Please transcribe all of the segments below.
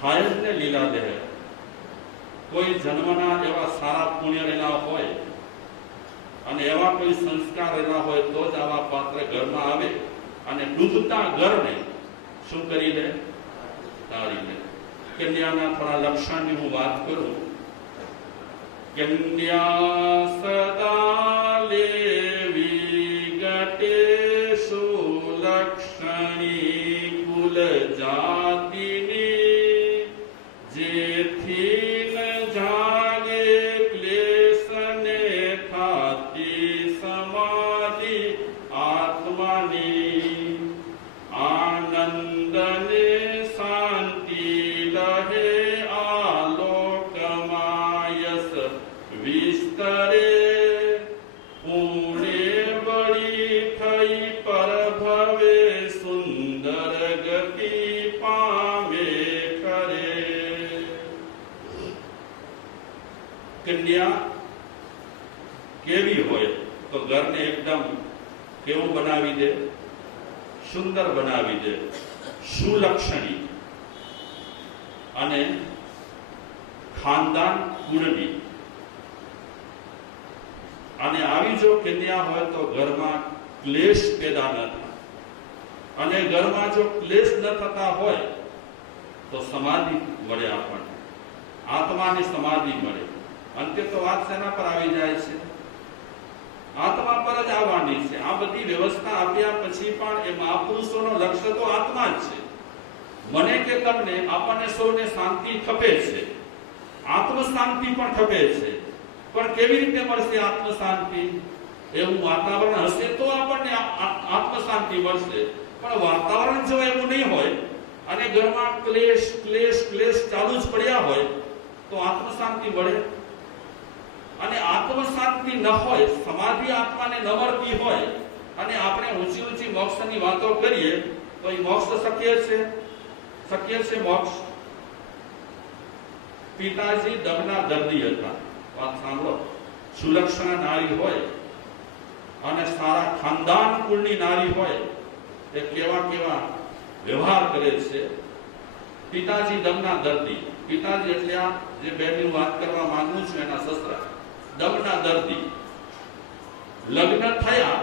થાય જ ને લીલા દેહ. કોઈ જન્મના એવા સારા પુણ્ય રહેલા હોય અને એવા કોઈ સંસ્કાર રહેલા હોય તો જ આવા પાત્ર ઘરમાં આવે અને ડૂબતા ઘરને શું કરી લે? તારી લે. કન્યાના થોડા લક્ષણની હું વાત કરું. કન્યા સદા લેવી ગટે સુલક્ષણી કુલ જાતિની જેથી ન જાગે ક્લેશને થાતી સમાધિ આત્માની આનંદને શાંતિ લહે આલોકમાયસ વિસ્તરે પુણે બળી થઈ પરભવે સુંદર ગતિ પામે કરે. કન્યા કેવી હોય તો ઘરને એકદમ કેવું બનાવી દે? સુંદર બનાવી દે, સુલક્ષણી અને ખાનદાન કુળની. અને આવી જો કન્યા હોય તો ઘરમાં ક્લેશ પેદા ન થાય. અને ઘરમાં જો ક્લેશ ન થતા હોય તો સમાધિ મળે, આપણને આત્માની સમાધિ મળે. અંતે તો વાત શેના પર આવી જાય છે? આત્મા પર જ આવવાની છે. આ બધી વ્યવસ્થા આપ્યા પછી પણ એ મહાપુરુષોનો લક્ષ્ય તો આત્મા જ છે. મને કે તમને આપણને સૌને શાંતિ ખપે છે, આત્મ શાંતિ પણ ખપે છે. પણ કેવી રીતે મળશે આત્મ શાંતિ? એવું વાતાવરણ હશે તો આપણને આત્મ શાંતિ મળશે. પણ વાતાવરણ જો એવું નહીં હોય અને ઘરમાં ક્લેશ ક્લેશ ક્લેશ ચાલુ જ પડ્યા હોય તો આત્મ શાંતિ મળે? અને આત્મ શાંતિ ન હોય, સમાધિ આત્માને ન મળતી હોય અને આપણે ઊંચી ઊંચી મોક્ષની વાતો કરીએ તો એ મોક્ષ શક્ય છે? શક્ય છે મોક્ષ? પિતાજી દમના દર્દી હતા. વાત સાંભળો. સુલક્ષણા નારી હોય અને સારા ખાનદાન કુળની નારી હોય તે કેવા કેવા વ્યવહાર કરે છે. પિતાજી દમના દર્દી. પિતાજી એટલે આ જે બેની વાત કરવા માંગુ છું એના સસરા દમના દર્દી. લગ્ન થયા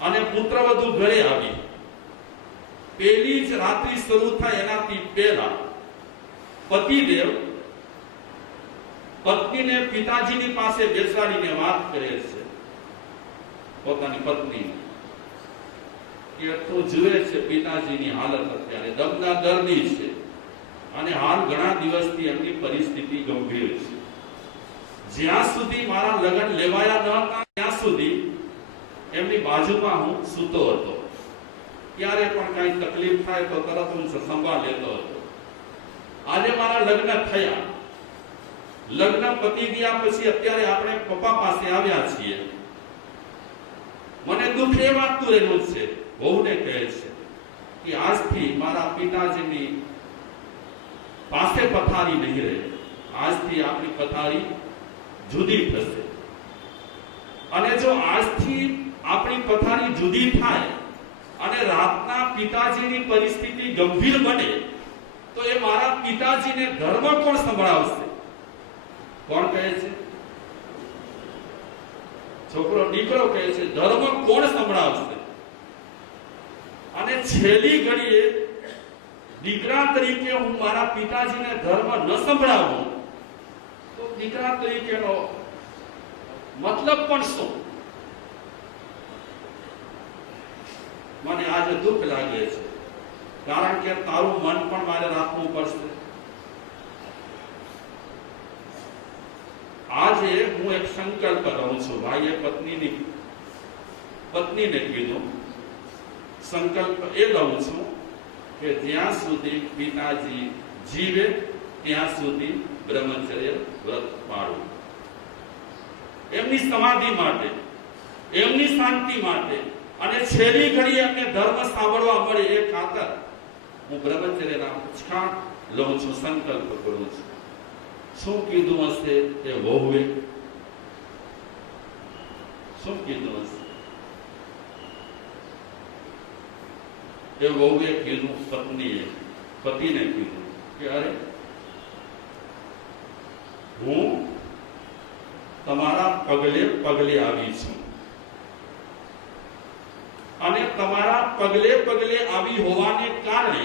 અને પુત્રવધુ ઘરે આવી. પેલી જ રાત્રિ શરૂ થાય એનાથી પહેલા પતિદેવ પત્નીને પિતાજીની પાસે બેસાડીને વાત કરે છે. પોતાની પત્ની કે તું જુએ છે પિતાજીની હાલત અત્યારે દમના દર્દી છે અને હાલ ઘણા દિવસથી એમની પરિસ્થિતિ ગંભીર છે. જ્યાં સુધી મારા લગ્ન લેવાયા ન હતા ત્યાં સુધી એમની બાજુમાં હું સૂતો હતો. ક્યારે પણ કઈ તકલીફ થાય તો તરત હું સંભાળ લેતો હતો. આજે મારા લગ્ન થયા, લગ્ન પતી ગયા પછી અત્યારે આપણે પપ્પા પાસે આવ્યા છીએ. મને દુઃખ એ વાતનું રહેલું છે. વહુને કહે છે કે આજથી મારા પિતાજીની પાસે પથારી નહીં રહે. આજથી આપણી પથારી જુદી થશે. અને જો આજથી આપણી પથારી જુદી થાય અને રાતના પિતાજીની પરિસ્થિતિ ગંભીર બને તો એ મારા પિતાજીને ધર્મ કોણ સંભળાવશે? કોણ કહે છે? છોકરો દીકરો કહે છે ધર્મ કોણ સંભળાવશે? અને છેલ્લી ઘડીએ દીકરા તરીકે હું મારા પિતાજીને ધર્મ ન સંભળાવું તો દીકરા તરીકેનો મતલબ પણ શું? મને આજે દુઃખ લાગે છે, કારણ કે તારું મન પણ મારે રાખવું પડશે. આજે હું એક સંકલ્પ લઉં છું. ભાઈએ પત્નીને કીધું સંકલ્પ એ લઉં છું કે જ્યાં સુધી પિતાજી જીવે ત્યાં સુધી બ્રહ્મચર્ય વ્રત પાળવું. એમની સમાધિ માટે, એમની શાંતિ માટે અને છેલ્લી ઘડી એમને ધર્મ સાંભળવા મળે એ ખાતર હું બ્રહ્મચર્યના ઉચકાણ લઉં છું, સંકલ્પ કરું છું. શું કીધું હશે એ વહુએ? શું કીધું હશે? એ વહુએ કીધું પત્નીએ, પતિને કીધું કે અરે હું તમારા પગલે પગલે આવી છું અને તમારા પગલે પગલે આવી હોવાને કારણે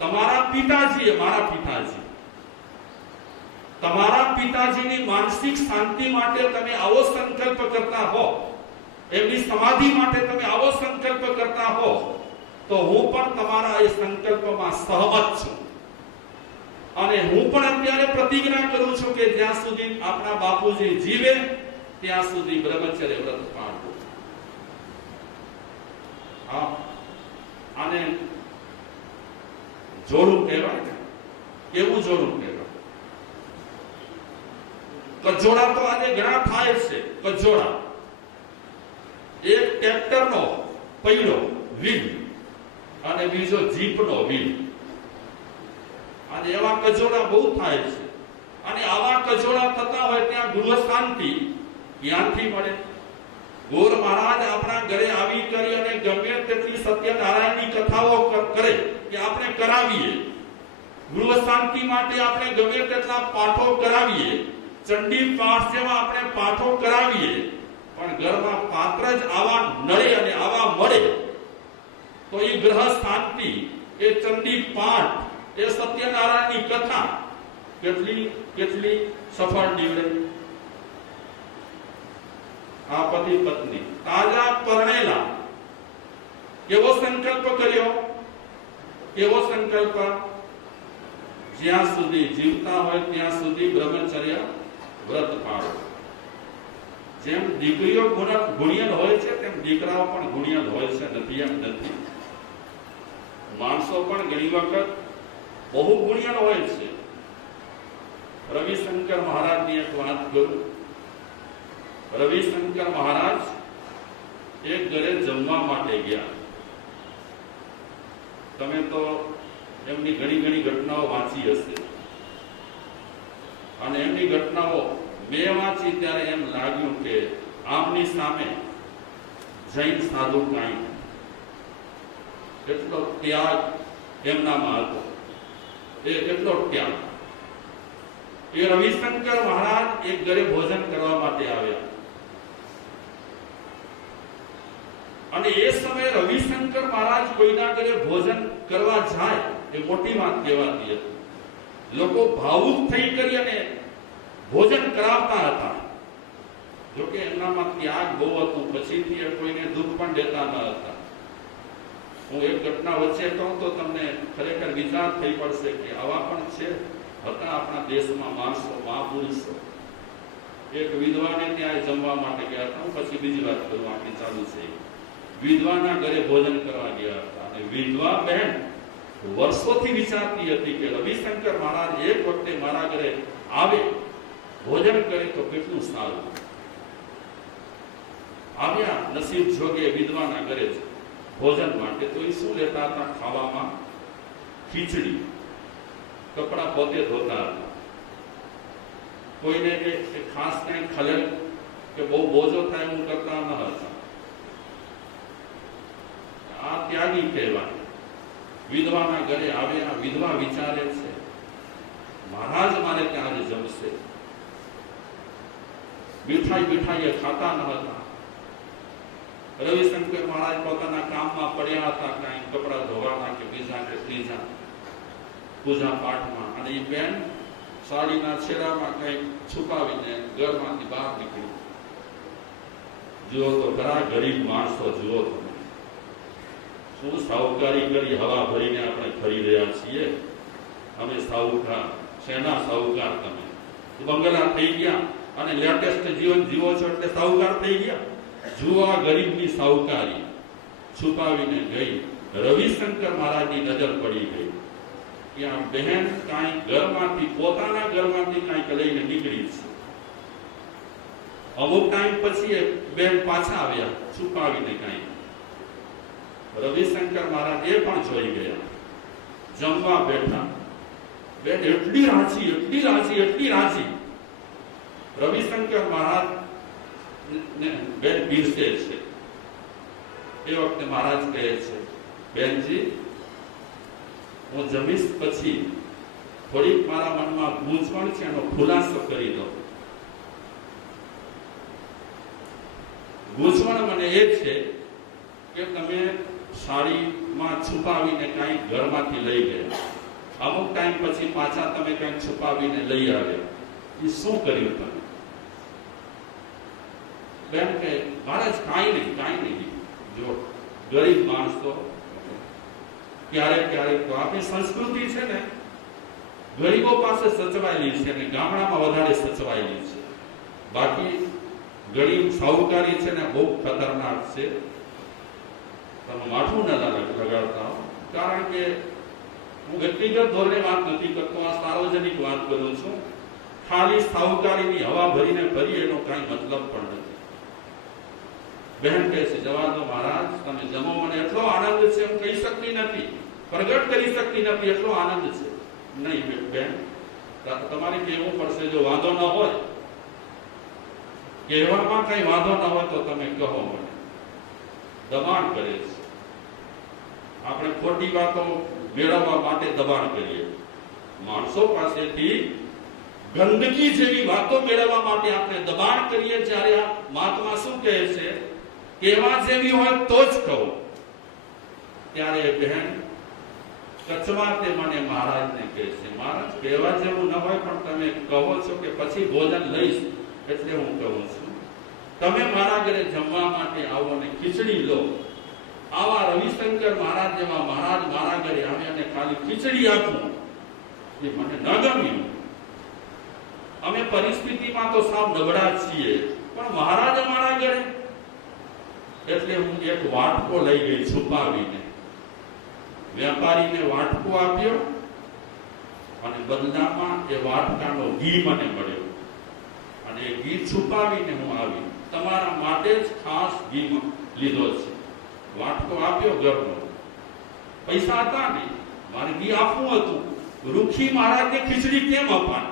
તમારા પિતાજીએ મારા પિતાજી તમારા પિતાજીની માનસિક શાંતિ માટે તમે આવો સંકલ્પ કરતા હો, એમની સમાધિ માટે તમે આવો સંકલ્પ કરતા હો, તો હું પણ તમારા એ સંકલ્પમાં સહમત છું અને હું પણ અત્યારે પ્રતિજ્ઞા કરું છું કે જ્યાં સુધી આપણા બાપુજી જીવે ત્યાં સુધી બ્રહ્મચર્ય વ્રત પાળવું. આને જોડું કહેવાય ને, કેવું જોડું કહેવાય? કજોડા તો આજે ઘણા થાય છે. કજોડા એક ટ્રેક્ટરનો પૈડો વ્હીલ અને બીજો જીપનો વ્હીલ, અને એવા કજોડા બહુ થાય છે. અને આવા કજોડા થતા હોય ત્યાં ગૃહ શાંતિ ક્યાંથી મળે? ગોર મહારાજ આપણા ઘરે આવી કરી અને ગમે તેટલી સત્યનારાયણની કથાઓ કરે કે આપણે કરાવીએ, ગૃહ શાંતિ માટે આપણે ગમે તેટલા પાઠો કરાવીએ, ચંડી પાઠ જેવા આપણે પાઠો કરાવીએ, પણ ઘરમાં પાત્ર જ આવા નડે અને આવા મળે તો એ ગ્રહ શાંતિ, એ ચંડી પાઠ, એ સત્યનારાયણની કથા કેટલી કેટલી સફળ નીવડે. આ પતિ પત્ની તાજા પરણેલા કેવો સંકલ્પ કર્યો? કેવો સંકલ્પ? જ્યાં સુધી જીવતા હોય ત્યાં સુધી બ્રહ્મચર્ય વ્રત પાળો. જેમ દીકરીઓ ગુણિયલ હોય છે તેમ દીકરાઓ પણ ગુણિયલ હોય છે, નથી એમ નથી. માણસો પણ ઘણી વખત બહુ ગુણિયલ હોય છે. રવિશંકર મહારાજની એક વાત કરું. રવિશંકર મહારાજ એક ઘરે જમવા માટે ગયા. તમે તો એમની ઘણી ઘણી ઘટનાઓ વાંચી હશે, અને એમની ઘટનાઓ મેં વાંચી ત્યારે એમ લાગ્યું કે આમની સામે જૈન સાધુ કાંઈ નહીં. કેટલો ત્યાગ એમનામાં હતો, એ કેટલો ત્યાગ. એ રવિશંકર મહારાજ એક ઘરે ભોજન કરવા માટે આવ્યા, અને એ સમયે રવિશંકર મહારાજ કોઈના ઘરે ભોજન કરવા જાય એ મોટી વાત કહેવાતી હતી. લોકો ભાવુક થઈ કરી અને ભોજન કરાવતા હતા. જોકે એમનામાં ત્યાગ બહુ હતું, પછીથી એ કોઈને દુઃખ પણ દેતા ન હતા. હું એક ઘટના વચ્ચે કહું તો તમને ખરેખર વિચાર થઈ પડશે કે આવા પણ છે, હતા આપણા દેશમાં માણસો, મહાપુરુષો. એક વિધવાને ત્યાં જમવા માટે ગયા હતા. હું પછી બીજી વાત કરું, આપણી ચાલુ છે. વિધવાના ઘરે ભોજન કરવા ગયા હતા, અને વિધવા બહેન વર્ષોથી વિચારતી હતી કે રવિશંકર મહારાજ એક વખતે મારા ઘરે આવે, ભોજન કરે તો કેટલું સારું. આવ્યા નસીબ જોગે વિધવાના ઘરે ભોજન માટે. તો એ શું લેતા હતા ખાવામાં? ખીચડી. કપડા પોતે ધોતા હતા. કોઈને ખાસ કઈ ખલેલ કે બહુ બોજો થાય એવું કરતા ન હતા. આ ત્યાગી કહેવાય. વિધવાના ઘરે આવ્યા. વિધવા વિચારે છે મહારાજ મારે ત્યાં આજે જમશે. મીઠાઈ એ ખાતા ન હતા. રવિશંકર મહારાજ પોતાના કામમાં પડ્યા હતા, કઈ કપડા ધોવાના કે બીજા કે ત્રીજા પૂજા પાઠમાં, અને એ બેન સાડીના છેડામાં કઈ છુપાવીને ઘરમાંથી બહાર નીકળી. જુઓ તો ઘણા ગરીબ માણસો, જુઓ તમે શું સાહુકારી કરી હવા ભરીને આપણે ફરી રહ્યા છીએ. અમે સાહુકાર, શેના સાહુકાર? તમે બંગલા થઈ ગયા અને લેટેસ્ટ જીવન જીવો છો એટલે સાહુકાર થઈ ગયા. જુઓ આ ગરીબની સાહુકારી છુપાવીને ગઈ. રવિશંકર મહારાજની નજર પડી ગઈ કે આ બહેન કાંઈ ઘરમાંથી, પોતાના ઘરમાંથી કાંઈક લઈને નીકળી છે. અમુક ટાઈમ પછી એ બેન પાછા આવ્યા છુપાવીને કાંઈ. રવિશંકર મહારાજ એ પણ જોઈ ગયા. જમવા બેઠા. બેન એટલી રાજી, એટલી રાજી, એટલી રાજી. રવિશંકર મહારાજ બેન પીરસે છે. એ વખતે મહારાજ કહે છે, બેનજી હું જમીશ પછી થોડીક મારા મનમાં ગૂંચવણ છે એનો ખુલાસો કરી દઉં. ગૂંચવણ મને એ છે કે તમે સાડીમાં છુપાવીને કાંઈ ઘરમાંથી લઈ ગયા, અમુક ટાઈમ પછી પાછા તમે કાંઈક છુપાવીને લઈ આવ્યા, એ શું કર્યું તમે? બેન કે મહારાજ કાંઈ નહીં. જો ગરીબ માણસો ક્યારેક ક્યારેક તો આપણી સંસ્કૃતિ છે ને ગરીબો પાસે સચવાયેલી છે અને ગામડામાં વધારે સચવાયેલી છે. બાકી ગરીબ સાહુકારી છે ને બહુ ખતરનાક છે. તમે માથું ન લગાડતા, કારણ કે હું વ્યક્તિગત ધોરણે વાત નથી કરતો, આ સાર્વજનિક વાત કરું છું. ખાલી સાહુકારીની હવા ભરીને ફરી એનો કાંઈ મતલબ પણ નથી. બહેન કહે છે જવા દો મહારાજ, તમે જમો, મને એટલો આનંદ છે હું કહી શકતી નથી, પ્રગટ કરી શકતી નથી, એટલો આનંદ છે. નહીં બેન, તમારે કહેવું પડશે. જો વાંધો ન હોય, કહેવામાં કઈ વાંધો ન હોય તો તમે કહો. મને દબાણ કરે છે. આપણે ખોટી વાતો મેળવવા માટે દબાણ કરીએ. માણસો પાસેથી ગંદકી જેવી વાતો મેળવવા માટે આપણે દબાણ કરીએ. જ્યારે આ મહાત્મા શું કહે છે, કહેવા જેવી હોય તો જ કહો. ત્યારે બહેન કચવાતે મને મહારાજને કહે છે, મહારાજ કહેવા જેવું ન હોય પણ તમે કહો છો કે પછી ભોજન લઈશ, એટલે હું કહું છું તમે મારા ઘરે જમવા માટે આવો અને ખીચડી લો. આવા રવિશંકર મહારાજ જેવા મહારાજ મારા ઘરે આવે અને ખાલી ખીચડી આપું, એ મને ન ગમ્યું. અમે પરિસ્થિતિમાં તો સાવ નબળા છીએ, પણ મહારાજ અમારા ઘરે, એટલે હું એક વાટકો લઈ ગઈ છુપાવીને. વેપારીને વાટકો આપ્યો અને બદલામાં એ વાટકાનો ઘી મને મળ્યો અને એ ઘી છુપાવીને હું આવી. તમારા માટે જ ખાસ ઘી લીધો છે. વાટકો આપ્યો ઘરનો, પૈસા હતા નહીં, મારે ઘી આપવું હતું. રૂખી મહારાજને ખીચડી કેમ અપાય?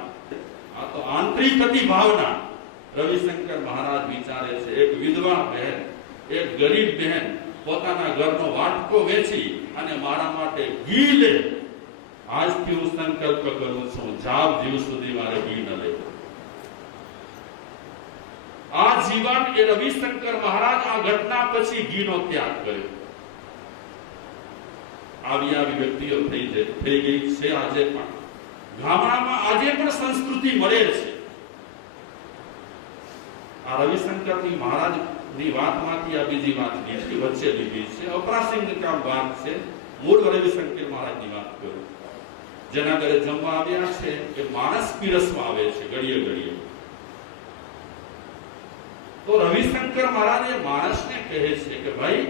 આ તો આંતરિક હતી ભાવના. રવિશંકર મહારાજ વિચારે છે, એક વિધવા બહેન, એક ગરીબ બહેન પોતાના ઘરનો વાટકો વેચી અને મારા માટે ઘી લે. આજથી હું સંકલ્પ કરું છું, જાવ જીવ સુધી મારે ઘી ન લેવું. આ જીવન એ રવિશંકર મહારાજ આ ઘટના પછી ઘીનો ત્યાગ કર્યો. આવી વ્યક્તિઓ થઈ ગઈ છે આજે પણ. ગામડામાં આજે પણ સંસ્કૃતિ મળે છે. આ રવિશંકરની મહારાજની વાતમાંથી આ બીજી વાત લીધી, વચ્ચે લીધી છે. અપ્રાસંગિક વાત છે. મૂળ રવિશંકર મહારાજની વાત કરું. જેના ઘરે જમવા આવ્યા છે એ માણસ પીરસવા આવે છે ઘડીએ ઘડીએ. તો રવિશંકર મહારાજ એ માણસને કહે છે કે ભાઈ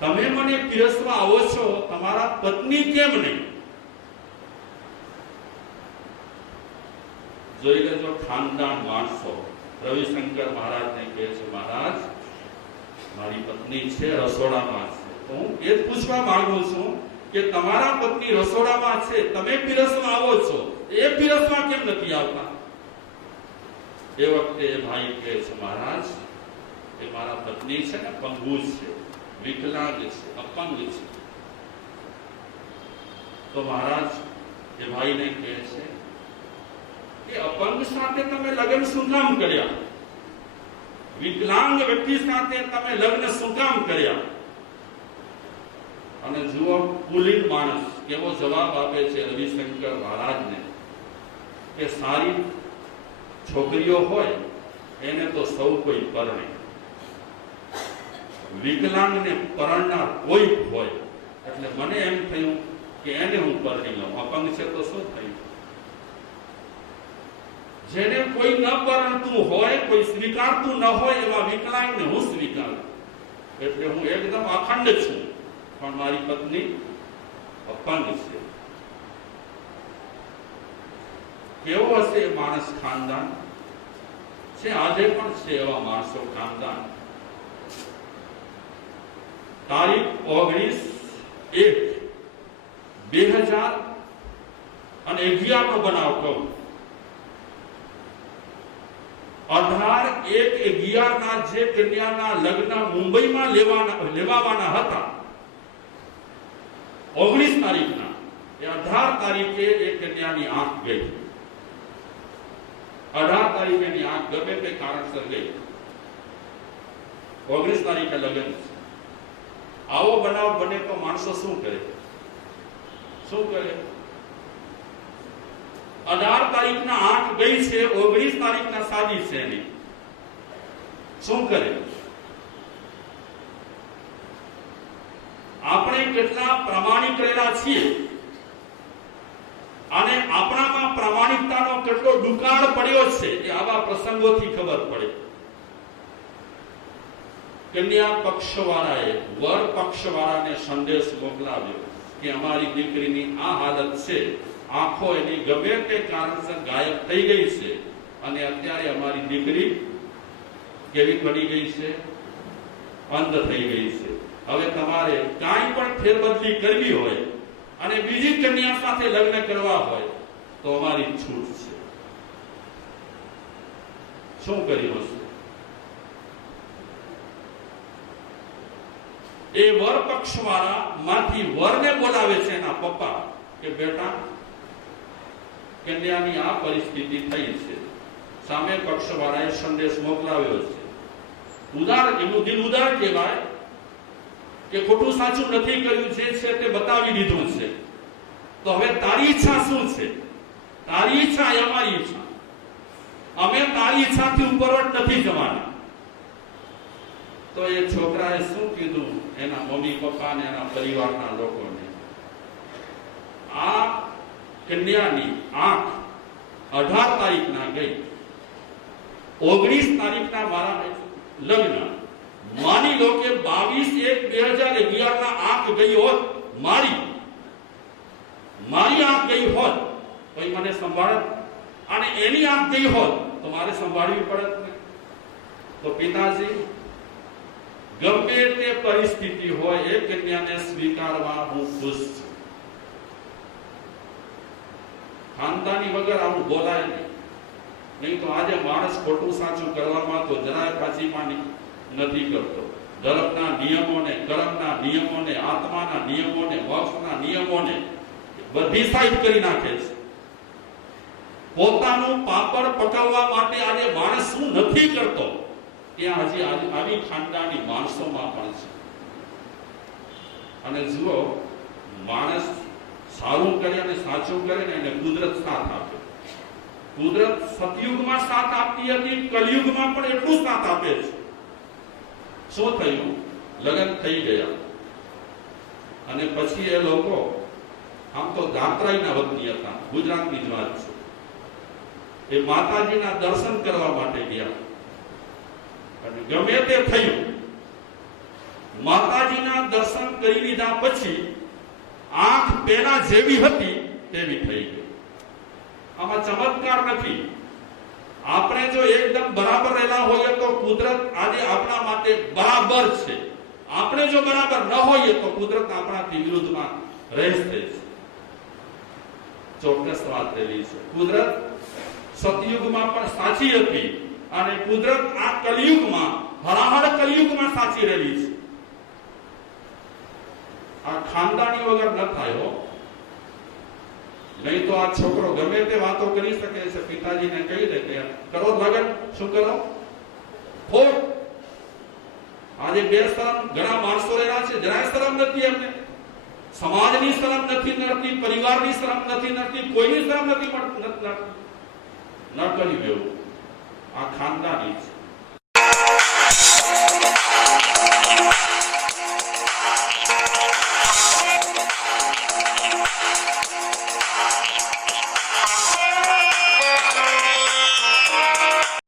તમે મને પીરસવા આવો છો, તમારા પત્ની કેમ નહીં? જોઈ લેજો ખાનદાન માણસો. રવિશંકર મહારાજને કહે છે, મહારાજ મારી પત્ની છે રસોડામાં છે. તો હું એ જ પૂછવા માંગુ છું કે તમારા પત્ની રસોડામાં છે, તમે પીરસવા આવો છો, એ પીરસવા કેમ નથી આવતા? એ વખતે એ ભાઈ કહે છે, મહારાજ એ મારા પત્ની છે ને પંગુ છે, વિકલાંગ છે, અપંગ છે. તો મહારાજ એ ભાઈને કહે છે કે અપંગ સાથે તમે લગ્ન શું કામ કર્યા? વિકલાંગ વ્યક્તિ સાથે તમે લગ્ન શું કામ કર્યા? અને જુઓ કુલીન માણસ કેવો જવાબ આપે છે રવિશંકર મહારાજને કે સારી છોકરીઓ હોય એને તો સૌ કોઈ પરણે, વિકલાંગને પરણનાર કોઈ હોય. એટલે મને એમ થયું કે એને હું પરણી લઉં. અપંગ છે તો શું થયું? જેને કોઈ ન પરણતું હોય, કોઈ સ્વીકારતું ન હોય એવા વિકલાંગને હું સ્વીકારું. એટલે હું એકદમ અખંડ છું, પણ મારી પત્ની અપંગ છે. કેવો હશે માણસ ખાનદાન છે? આજે પણ છે એવા માણસો ખાનદાન. તારીખ 19/1/2011 નો બનાવ કહું. 18/1/11 ના જે કન્યાના લગ્ન મુંબઈમાં લેવાવાના હતા, 19 તારીખના એ 18 તારીખે એ કન્યાની આંખ ગઈ. 18 તારીખે એની આંખ ગમે તે કારણસર ગઈ. 19 તારીખે લગ્ન છે. આવો બનાવ બને તો માણસો શું કરે? શું કરે? 18 તારીખના આંખ ગઈ છે, 19 તારીખના શાદી છે એની. શું કરે? આપણે કેટલા પ્રામાણિક રહેલા છીએ અને આપણામાં પ્રામાણિકતાનો કેટલો દુકાળ પડ્યો છે એ આવા પ્રસંગોથી ખબર પડે. કન્યા પક્ષવાળાએ વર પક્ષવાળાને સંદેશ મોકલાવ્યો કે અમારી દીકરીની આ હાલત છે, આંખો એની ગમે તે કારણસર ગાયબ થઈ ગઈ છે અને અત્યારે અમારી દીકરી કેવી પડી ગઈ છે? અંધ થઈ ગઈ છે. હવે તમારે કાંઈ પણ ફેરબદલી કરવી હોય અને બીજી કન્યા સાથે લગ્ન કરવા હોય તો અમારી છૂટ છે. શું કર્યું હશે? એ વર પક્ષવાળા માંથી વરને બોલાવે છે એના પપ્પા કે બેટા, કન્યાની આ પરિસ્થિતિ થઈ છે. સામે પક્ષવાળાએ સંદેશ મોકલાવ્યો છે. ઉદાર, એનું દિલ ઉદાર કહેવાય કે ખોટું સાચું નથી કર્યું, જે છે તે બતાવી દીધું છે. તો હવે તારી ઈચ્છા શું છે? તારી ઈચ્છા એ અમારી ઈચ્છા. અમે તારી ઈચ્છાથી ઉપરવટ નથી જવાના. તો એ છોકરાએ શું કીધું એના મમ્મી પપ્પા ને એના પરિવારના લોકોને? આ કન્યાની આંખ 18 તારીખના ગઈ, 19 તારીખના મારા લગ્ન. માની લો કે 22/1/2011 ના આંખ ગઈ હોત, મારી આંખ ગઈ હોત તો મને સંભાળત, અને એની આંખ ગઈ હોત તો મારે સંભાળવી પડત ને. તો પિતાજી, ગમે તે પરિસ્થિતિ હોય એ કન્યાને સ્વીકારવા હું ખુશ છું. ખાનદાની વગર આવું બોલાય નહીં તો આજે માણસ ખોટું સાચું કરવામાં તો જરાય પાછીમાં નથી કરતો. ધર્મના નિયમોને, કર્મના નિયમોને, આત્માના નિયમોને, મોક્ષના નિયમોને બધી સાઈડ કરી નાખે છે. પોતાનું પાપડ પકવવા માટે આજે માણસ શું નથી કરતો ત્યાં હજી આવી ખાનદાની માણસોમાં પણ છે. અને જુઓ, માણસ સારું કરે અને સાચું કરે ને એને કુદરત સાથ આપે. કુદરત સતયુગમાં સાથ આપતી હતી, કલયુગમાં પણ એટલું સાથ આપે છે. શું થયું? લગ્ન થઈ ગયા અને પછી એ લોકો, આમ તો દાંતરાઈના વતની હતા, ગુજરાતની જ વાત છે, એ માતાજીના દર્શન કરવા માટે ગયા. અને ગમે તે થયું, માતાજીના દર્શન કરી લીધા પછી આંખ પેલા જેવી હતી તેવી થઈ ગઈ. આમાં ચમત્કાર નથી. આપણે જો એકદમ બરાબર રહેલા હોઈએ તો કુદરત આજે આપણા માટે બરાબર છે. આપણે જો બરાબર ન હોઈએ તો કુદરત આપણાથી વિરુદ્ધમાં રહેશે. ચોક્કસ વાત એવી છે. કુદરત સતયુગમાં પણ સાચી હતી અને કુદરત આ કલયુગમાં, હળાહળ કલયુગમાં સાચી રહેલી છે. આ ખાનદાની વગર ન થાય હો. નહીં તો આ છોકરો ગમે તે વાતો કરી શકે છે, પિતાજીને કહી દે કે કરો લગન. શું કરો? ખોટ. આજે બેશરમ ઘણા માણસો રહેલા છે, જરાય શરમ નથી એમને. સમાજની શરમ નથી નડતી, પરિવારની શરમ નથી નડતી, કોઈની શરમ નથી નડતી. ન કરી દેવું. આ ખાનદાની છે.